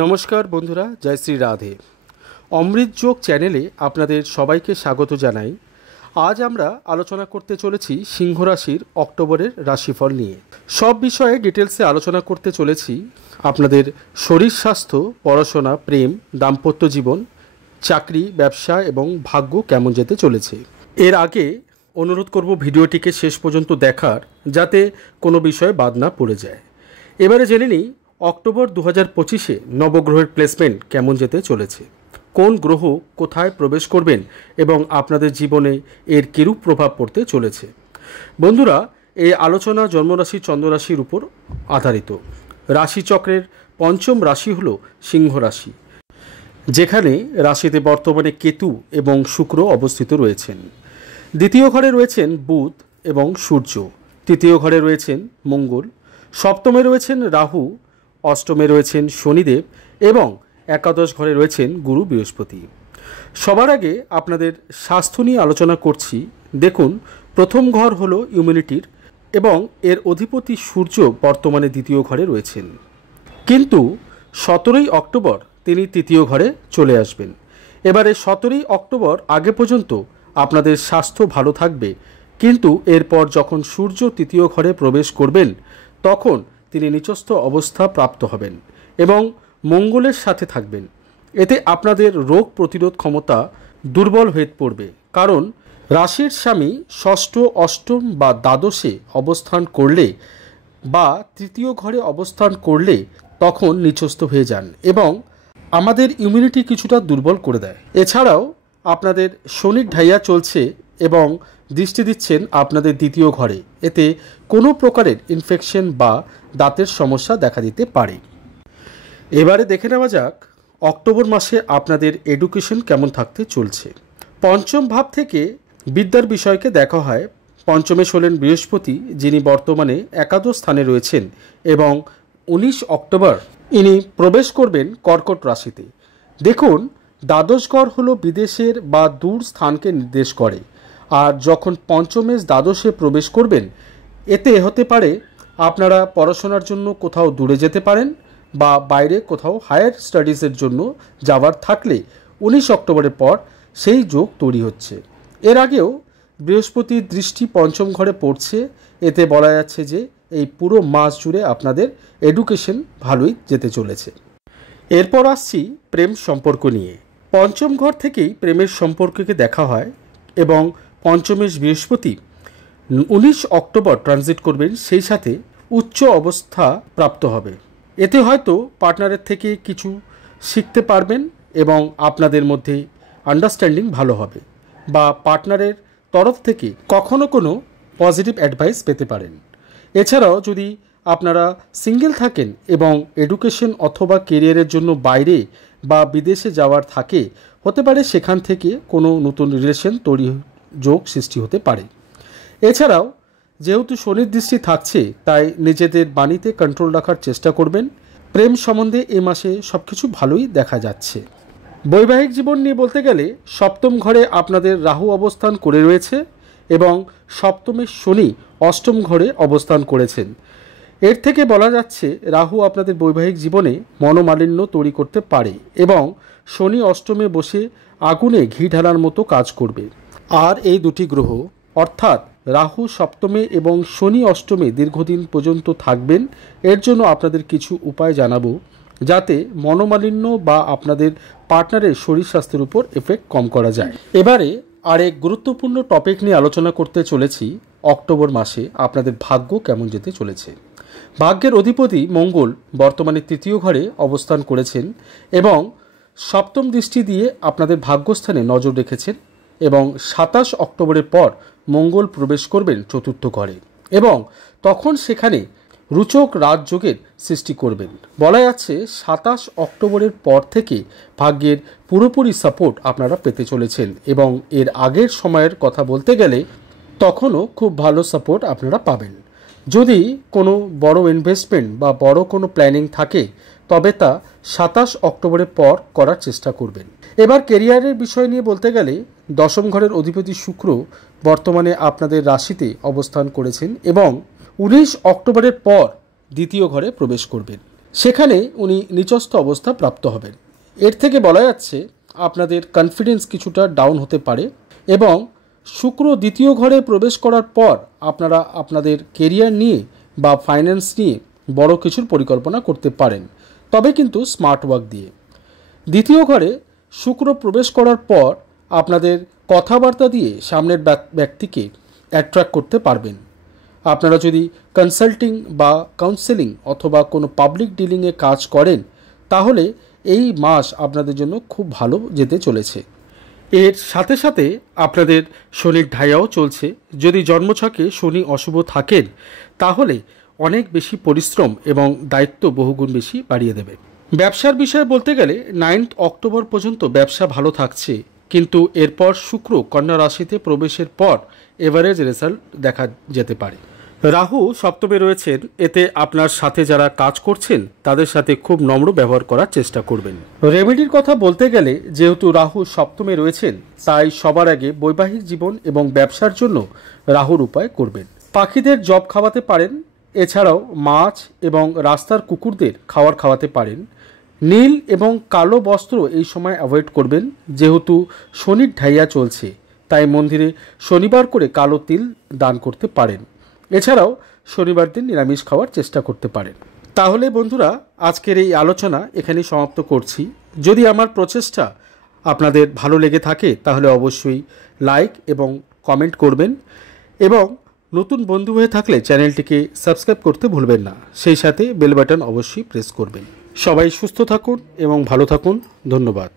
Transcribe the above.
নমস্কার বন্ধুরা, জয় শ্রী রাধে। অমৃত যোগ চ্যানেলে আপনাদের সবাইকে স্বাগত জানাই। আজ আমরা আলোচনা করতে চলেছি সিংহ রাশির অক্টোবরের রাশিফল নিয়ে। সব বিষয়ে ডিটেলসে আলোচনা করতে চলেছি। আপনাদের শরীর স্বাস্থ্য, পড়াশোনা, প্রেম, দাম্পত্য জীবন, চাকরি, ব্যবসা এবং ভাগ্য কেমন যেতে চলেছে। এর আগে অনুরোধ করব ভিডিওটিকে শেষ পর্যন্ত দেখার, যাতে কোনো বিষয়ে বাদ না পড়ে যায়। এবারে জেনে নিই অক্টোবর 2025-এ নবগ্রহের প্লেসমেন্ট কেমন যেতে চলেছে, কোন গ্রহ কোথায় প্রবেশ করবেন এবং আপনাদের জীবনে এর কিরূপ প্রভাব পড়তে চলেছে। বন্ধুরা, এই আলোচনা জন্মরাশি চন্দ্ররাশির উপর আধারিত। রাশিচক্রের পঞ্চম রাশি হল সিংহ রাশি, যেখানে রাশিতে বর্তমানে কেতু এবং শুক্র অবস্থিত রয়েছেন। দ্বিতীয় ঘরে রয়েছেন বুধ এবং সূর্য, তৃতীয় ঘরে রয়েছেন মঙ্গল, সপ্তমে রয়েছেন রাহু, অষ্টমে রয়েছেন শনিদেব এবং একাদশ ঘরে রয়েছেন গুরু বৃহস্পতি। সবার আগে আপনাদের স্বাস্থ্য নিয়ে আলোচনা করছি। দেখুন, প্রথম ঘর হলো ইমিউনিটির এবং এর অধিপতি সূর্য বর্তমানে দ্বিতীয় ঘরে রয়েছেন, কিন্তু 17ই অক্টোবর তিনি তৃতীয় ঘরে চলে আসবেন। এবারে 17ই অক্টোবর আগে পর্যন্ত আপনাদের স্বাস্থ্য ভালো থাকবে, কিন্তু এরপর যখন সূর্য তৃতীয় ঘরে প্রবেশ করবেন তখন তিনি নিচস্থ অবস্থা প্রাপ্ত হবেন এবং মঙ্গলের সাথে থাকবেন। এতে আপনাদের রোগ প্রতিরোধ ক্ষমতা দুর্বল হয়ে পড়বে, কারণ রাশির স্বামী ষষ্ঠ, অষ্টম বা দ্বাদশে অবস্থান করলে বা তৃতীয় ঘরে অবস্থান করলে তখন নিচস্থ হয়ে যান এবং আমাদের ইমিউনিটি কিছুটা দুর্বল করে দেয়। এছাড়াও আপনাদের শনির ঢাইয়া চলছে এবং দৃষ্টি দিচ্ছেন আপনাদের দ্বিতীয় ঘরে। এতে কোনো প্রকারের ইনফেকশন বা দাঁতের সমস্যা দেখা দিতে পারে। এবারে দেখে নেওয়া যাক অক্টোবর মাসে আপনাদের এডুকেশন কেমন থাকতে চলছে। পঞ্চম ভাব থেকে বিদ্যার বিষয়কে দেখা হয়। পঞ্চমে হলেন বৃহস্পতি, যিনি বর্তমানে একাদশ স্থানে রয়েছেন এবং 19 অক্টোবর ইনি প্রবেশ করবেন কর্কট রাশিতে। দেখুন, দ্বাদশ ঘর হলো বিদেশের বা দূর স্থানকে নির্দেশ করে, আর যখন পঞ্চমে দ্বাদশে প্রবেশ করবেন এতে হতে পারে আপনারা পড়াশোনার জন্য কোথাও দূরে যেতে পারেন বা বাইরে কোথাও হায়ার স্টাডিজের জন্য যাওয়ার থাকলে 19 অক্টোবরের পর সেই যোগ তৈরি হচ্ছে। এর আগেও বৃহস্পতির দৃষ্টি পঞ্চম ঘরে পড়ছে। এতে বলা যাচ্ছে যে এই পুরো মাস জুড়ে আপনাদের এডুকেশন ভালোই যেতে চলেছে। এরপর আসছি প্রেম সম্পর্ক নিয়ে। পঞ্চম ঘর থেকেই প্রেমের সম্পর্ককে দেখা হয় এবং পঞ্চমেশ বৃহস্পতি 19 অক্টোবর ট্রানজিট করবেন, সেই সাথে উচ্চ অবস্থা প্রাপ্ত হবে। এতে হয়তো পার্টনারের থেকে কিছু শিখতে পারবেন এবং আপনাদের মধ্যে আন্ডারস্ট্যান্ডিং ভালো হবে, বা পার্টনারের তরফ থেকে কখনো কোনো পজিটিভ অ্যাডভাইস পেতে পারেন। এছাড়াও যদি আপনারা সিঙ্গেল থাকেন এবং এডুকেশন অথবা কেরিয়ারের জন্য বাইরে বা বিদেশে যাওয়ার থাকে, হতে পারে সেখান থেকে কোনো নতুন রিলেশন তৈরি যোগ সৃষ্টি হতে পারে। এছাড়াও যেহেতু শনির দৃষ্টি থাকছে, তাই নিজেদের বাণীতে কন্ট্রোল রাখার চেষ্টা করবেন। প্রেম সম্বন্ধে এ মাসে সব কিছু ভালোই দেখা যাচ্ছে। বৈবাহিক জীবন নিয়ে বলতে গেলে সপ্তম ঘরে আপনাদের রাহু অবস্থান করে রয়েছে এবং সপ্তমে শনি অষ্টম ঘরে অবস্থান করেছেন। এর থেকে বলা যাচ্ছে রাহু আপনাদের বৈবাহিক জীবনে মনোমালিন্য তৈরি করতে পারে এবং শনি অষ্টমে বসে আগুনে ঘি ঢালার মতো কাজ করবে। আর এই দুটি গ্রহ অর্থাৎ রাহু সপ্তমে এবং শনি অষ্টমে দীর্ঘদিন পর্যন্ত থাকবেন। এর জন্য আপনাদের কিছু উপায় জানাবো, যাতে মনোমালিন্য বা আপনাদের পার্টনারের শরীর স্বাস্থ্যের উপর এফেক্ট কম করা যায়। এবারে আরেক গুরুত্বপূর্ণ টপিক নিয়ে আলোচনা করতে চলেছি। অক্টোবর মাসে আপনাদের ভাগ্য কেমন যেতে চলেছে। ভাগ্যের অধিপতি মঙ্গল বর্তমানে তৃতীয় ঘরে অবস্থান করেছেন এবং সপ্তম দৃষ্টি দিয়ে আপনাদের ভাগ্যস্থানে নজর রেখেছেন এবং 27 অক্টোবরের পর মঙ্গল প্রবেশ করবেন চতুর্থ ঘরে এবং তখন সেখানে রুচক রাজযোগের সৃষ্টি করবেন। বলা যাচ্ছে 27 অক্টোবরের পর থেকে ভাগ্যের পুরোপুরি সাপোর্ট আপনারা পেতে চলেছেন এবং এর আগের সময়ের কথা বলতে গেলে তখনও খুব ভালো সাপোর্ট আপনারা পাবেন। যদি কোনো বড় ইনভেস্টমেন্ট বা বড় কোনো প্ল্যানিং থাকে, তবে তা 27 অক্টোবরের পর করার চেষ্টা করবেন। এবার কেরিয়ারের বিষয় নিয়ে বলতে গেলে দশম ঘরের অধিপতি শুক্র বর্তমানে আপনাদের রাশিতে অবস্থান করেছেন এবং 19 অক্টোবরের পর দ্বিতীয় ঘরে প্রবেশ করবেন। সেখানে উনি নিচস্থ অবস্থা প্রাপ্ত হবেন। এর থেকে বলা যাচ্ছে আপনাদের কনফিডেন্স কিছুটা ডাউন হতে পারে এবং শুক্র দ্বিতীয় ঘরে প্রবেশ করার পর আপনারা আপনাদের কেরিয়ার নিয়ে বা ফাইন্যান্স নিয়ে বড় কিছুর পরিকল্পনা করতে পারেন, তবে কিন্তু স্মার্ট ওয়ার্ক দিয়ে। দ্বিতীয় ঘরে শুক্র প্রবেশ করার পর আপনাদের কথাবার্তা দিয়ে সামনের ব্যক্তিকে অ্যাট্রাক্ট করতে পারবেন। আপনারা যদি কনসাল্টিং বা কাউন্সেলিং অথবা কোনো পাবলিক ডিলিংয়ে কাজ করেন তাহলে এই মাস আপনাদের জন্য খুব ভালো যেতে চলেছে। এর সাথে সাথে আপনাদের শনির ঢাইয়াও চলছে। যদি জন্মছকে শনি অশুভ থাকেন তাহলে অনেক বেশি পরিশ্রম এবং দায়িত্ব বহুগুণ বেশি বাড়িয়ে দেবে। ব্যবসার বিষয়ে বলতে গেলে 9 অক্টোবর পর্যন্ত ব্যবসা ভালো থাকছে, কিন্তু এরপর শুক্র কন্যা রাশিতে প্রবেশের পর এভারেজ রেজাল্ট দেখা যেতে পারে। রাহু সপ্তমে রয়েছেন, এতে আপনার সাথে যারা কাজ করছেন তাদের সাথে খুব নম্র ব্যবহার করার চেষ্টা করবেন। রেমেডির কথা বলতে গেলে যেহেতু রাহু সপ্তমে রয়েছেন তাই সবার আগে বৈবাহিক জীবন এবং ব্যবসার জন্য রাহুর উপায় করবেন। পাখিদের জব খাওয়াতে পারেন, এছাড়াও মাছ এবং রাস্তার কুকুরদের খাবার খাওয়াতে পারেন। নীল এবং কালো বস্ত্র এই সময় অ্যাভয়েড করবেন, যেহেতু শনির ঢাইয়া চলছে তাই মন্দিরে শনিবার করে কালো তিল দান করতে পারেন। এছাড়াও শনিবার দিন নিরামিষ খাওয়ার চেষ্টা করতে পারেন। তাহলে বন্ধুরা, আজকের এই আলোচনা এখানেই সমাপ্ত করছি। যদি আমার প্রচেষ্টা আপনাদের ভালো লেগে থাকে তাহলে অবশ্যই লাইক এবং কমেন্ট করবেন এবং নতুন বন্ধু হয়ে থাকলে চ্যানেলটিকে সাবস্ক্রাইব করতে ভুলবেন না। সেই সাথে বেল বাটন অবশ্যই প্রেস করবেন। সবাই সুস্থ থাকুন এবং ভালো থাকুন। ধন্যবাদ।